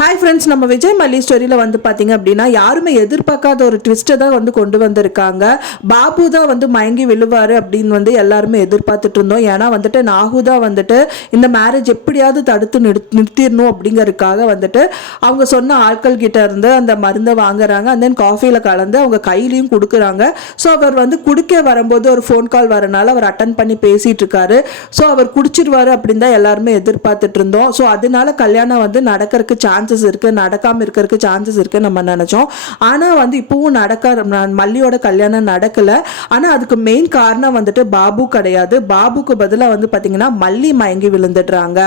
Hi friends, நம்ம விஜய் மல்லி ஸ்டோரியில் வந்து பார்த்தீங்க அப்படின்னா யாருமே எதிர்பார்க்காத ஒரு ட்விஸ்ட்டை தான் வந்து கொண்டு வந்திருக்காங்க. பாபு தான் வந்து மயங்கி விழுவார் அப்படின்னு வந்து எல்லாருமே எதிர்பார்த்துட்டு இருந்தோம். ஏன்னா வந்துட்டு நாகு தான் வந்துட்டு இந்த மேரேஜ் எப்படியாவது தடுத்து நிறுத்திடணும் அப்படிங்கிறதுக்காக வந்துட்டு அவங்க சொன்ன ஆட்கள் கிட்ட இருந்து அந்த மருந்தை வாங்குறாங்க. அண்ட் தென் காஃபியில் கலந்து அவங்க கையிலையும் கொடுக்குறாங்க. ஸோ அவர் வந்து குடிக்க வரும்போது ஒரு ஃபோன் கால் வரனால அவர் அட்டன் பண்ணி பேசிகிட்டு இருக்காரு. ஸோ அவர் குடிச்சிருவாரு அப்படின்னு தான் எல்லாருமே எதிர்பார்த்துட்டு இருந்தோம். ஸோ அதனால கல்யாணம் வந்து நடக்கிறதுக்கு சான்சஸ் இருக்கு, நடக்காம இருக்கிறதுக்கு சான்சஸ் இருக்கு நம்ம நினைச்சோம். ஆனா வந்து இப்பவும் மல்லியோட கல்யாணம் நடக்கல. ஆனா அதுக்கு மெயின் காரணம் வந்துட்டு பாபு கிடையாது. பாபுக்கு பதிலாக வந்து பாத்தீங்கன்னா மல்லி மயங்கி விழுந்துடுறாங்க.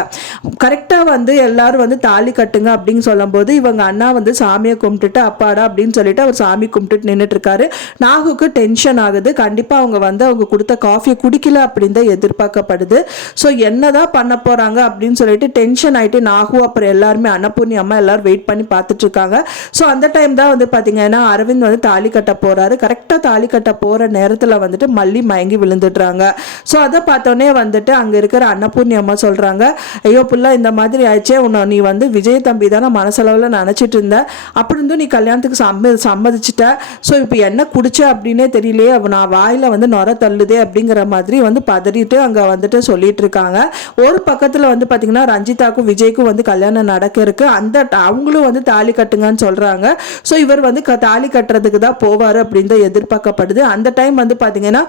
கரெக்டா வந்து எல்லாரும் வந்து தாலி கட்டுங்க அப்படின்னு சொல்லும் போது இவங்க அண்ணா வந்து சாமியை கும்பிட்டுட்டு அப்பாடா அப்படின்னு சொல்லிட்டு அவர் சாமி கும்பிட்டுட்டு நின்றுட்டு இருக்காரு. நாகுக்கு டென்ஷன் ஆகுது. கண்டிப்பா அவங்க வந்து அவங்க கொடுத்த காஃபியை குடிக்கல அப்படின்னு தான் எதிர்பார்க்கப்படுது. ஸோ என்னதான் பண்ண போறாங்க அப்படின்னு சொல்லிட்டு டென்ஷன் ஆயிட்டு நாகு அப்புறம் எல்லாருமே அன்னபூர்ணி அம்மா எல்லாரும் வெயிட் பண்ணி பார்த்துட்டு இருக்காங்க. ஸோ அந்த டைம் தான் வந்து பார்த்தீங்கன்னா அரவிந்த் வந்து தாலி கட்ட போறாரு. கரெக்டாக தாலி கட்ட போற நேரத்தில் வந்துட்டு மல்லி மயங்கி விழுந்துடுறாங்க. ஸோ அதை பார்த்தோன்னே வந்துட்டு அங்கே இருக்கிற அன்னபூர்ணி அம்மா சொல்றாங்க, ஐயோ புள்ள இந்த மாதிரி ஆயிடுச்சே, உன்னை நீ வந்து விஜய் தம்பி தானே மனசளவில் நினச்சிட்டு இருந்த, அப்படி இருந்தும் நீ கல்யாணத்துக்கு சம்மதிச்சிட்ட. ஸோ இப்போ என்ன குடிச்ச அப்படின்னே தெரியலையே, நான் வாயில வந்து நொர தள்ளுதே அப்படிங்கிற மாதிரி வந்து பதறிட்டு அங்கே வந்துட்டு சொல்லிட்டு இருக்காங்க. ஒரு பக்கத்தில் வந்து பார்த்தீங்கன்னா ரஞ்சிதாக்கும் விஜய்க்கும் வந்து கல்யாணம் நடக்க இருக்கு. அந்த அவங்களும் வந்து தாலி கட்டுங்கன்னு சொல்றாங்க. ஸோ இவர் வந்து தாலி கட்டுறதுக்கு தான் போவார் அப்படின்னு தான் எதிர்பார்க்கப்படுது. அந்த டைம் வந்து பார்த்தீங்கன்னா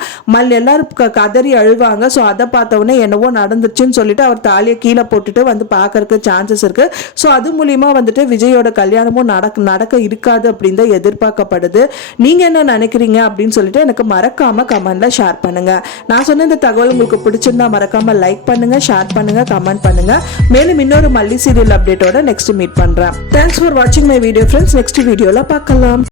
எல்லாரும் கதறி அழுவாங்க. ஸோ அதை பார்த்தவொடனே என்னவோ நடந்துச்சுன்னு சொல்லிட்டு அவர் தாலியை கீழே போட்டுட்டு வந்து பார்க்கறதுக்கு சான்சஸ் இருக்கு. ஸோ அது மூலியமா வந்துட்டு விஜயோட கல்யாணமும் நடக்க இருக்காது அப்படின்னு தான் எதிர்பார்க்கப்படுது. நீங்க என்ன நினைக்கிறீங்க அப்படின்னு சொல்லிட்டு எனக்கு மறக்காம கமெண்ட்ல ஷேர் பண்ணுங்க. நான் சொன்ன இந்த தகவல் உங்களுக்கு பிடிச்சிருந்தா மறக்காம லைக் பண்ணுங்க, ஷேர் பண்ணுங்க, கமெண்ட் பண்ணுங்க. மேலும் இன்னொரு மல்லி சீரியல் அப்டேட்டோட நெக்ஸ்ட் மீட் பண்றேன். தேங்க்ஸ் ஃபார் வாட்சிங் மை வீடியோ ஃப்ரெண்ட்ஸ். நெக்ஸ்ட் வீடியோல பார்க்கலாம்.